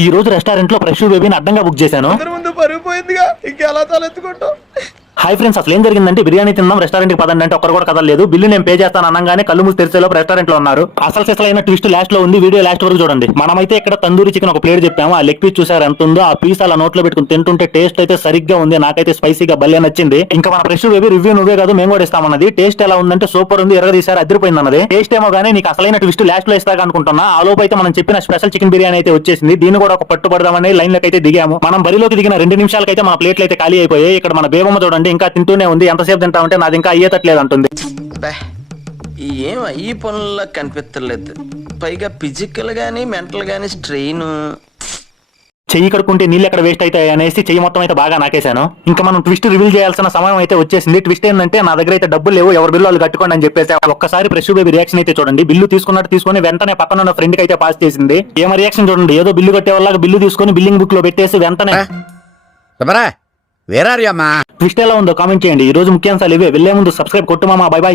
ఈ రోజు రెస్టారెంట్ లో ఫ్రెష్ బేబీని అడ్డంగా బుక్ చేశాను. ముందు పరుగు పోయిందిగా ఇంకెలా తలెత్తుకుంటాం. హాయ్ ఫ్రెండ్స్, అసలు ఏం జరిగిందంటే బిర్యానీ తిందాం రెస్టారెంట్ కి పదండి అంటే ఒక్కరు కూడా కదలేదు. బిల్లు నేను పే చేస్తాను అనగానే కళ్ళు మూసి తెరిచేలోపు రెస్టారెంట్ లో ఉన్నారు. అసలు సిసలైన ట్విస్ట్ లాస్ట్ లో ఉంది. వీడియో లాస్ట్ వరకు చూడండి. మనమైతే ఇక్కడ తందూరి చికెన్ ఒక ప్లేట్ చెప్పాము. ఆ లెగ్ పీస్ చూసారు ఎంత ఉందో. ఆ పీస్ అలా నోట్లో పెట్టుకుని తింటుంటే టేస్ట్ అయితే సరిగ్గా ఉంది. నాకైతే స్పైసీగా భలే నచ్చింది. ఇంకా మన ఫ్రెష్ బేబీ రివ్యూ నువ్వే కాదు మేము కూడా ఇస్తామన్నది. టేస్ట్ ఎలా ఉందంటే సూపర్ ఉంది, ఎరగదీసారు, అదిరిపోయింది అన్నది. టేస్ట్ ఏమో గానీ నీకు అసలైన ట్విస్ట్ లాస్ట్ లో ఇస్తాగా అనుకుంటున్నా. ఆ లోపు అయితే మనం చెప్పిన స్పెషల్ చికెన్ బిర్యానీ అయితే వచ్చేసింది. దీన్ని కూడా ఒక పట్టుబడదామని లైన్ లోకి అయితే దిగాము. మనం బరిలోకి దిగిన 2 నిమిషాలకైతే మన ప్లేట్లు అయితే ఖాళీ అయిపోయాయి. ఇక్కడ మన బేబమ్మ చూడండి ఇంకా తింటూనే ఉంది. ఎంతసేపు తింటామంటే నాది ఇంకా అయ్యేటట్లేదు అంటుంది. ఏం ఈ పనుల్లో కనిపించలేదు. పైగా ఫిజికల్ గానీ మెంటల్ గానీ స్ట్రెయిన్. చెయ్యి కడుక్కుంటే నీళ్ళు ఎక్కడ వేస్ట్ అవుతాయి అనేసి చెయ్యి మొత్తం అయితే బాగా నాకేశాను. ఇంకా మనం ట్విస్ట్ రివీల్ చేయాల్సిన సమయం అయితే వచ్చేసింది. ట్విస్ట్ ఏంటంటే నా దగ్గర అయితే డబ్బులు లేవు, ఎవరు బిల్లు వాళ్ళు కట్టుకోండి అని చెప్పేసి. ఒక్కసారి ఫ్రెష్ బేబీ రియాక్షన్ అయితే చూడండి. బిల్లు తీసుకున్నట్టు తీసుకొని వెంటనే పక్కన ఉన్న ఫ్రెండ్ కి అయితే పాస్ చేసింది. ఏమో రియాక్షన్ చూడండి. ఏదో బిల్లు కట్టే వాళ్ళ బిల్లు తీసుకొని బిల్లింగ్ బుక్ లో పెట్టేసి వెంటనే ట్విస్ట్ ఎలా ఉందో కామెంట్ చేయండి. ఈ రోజు ముఖ్యాంశాలు ఇవే. వెళ్లే ముందు సబ్స్క్రైబ్ కొట్టు మామా. By by.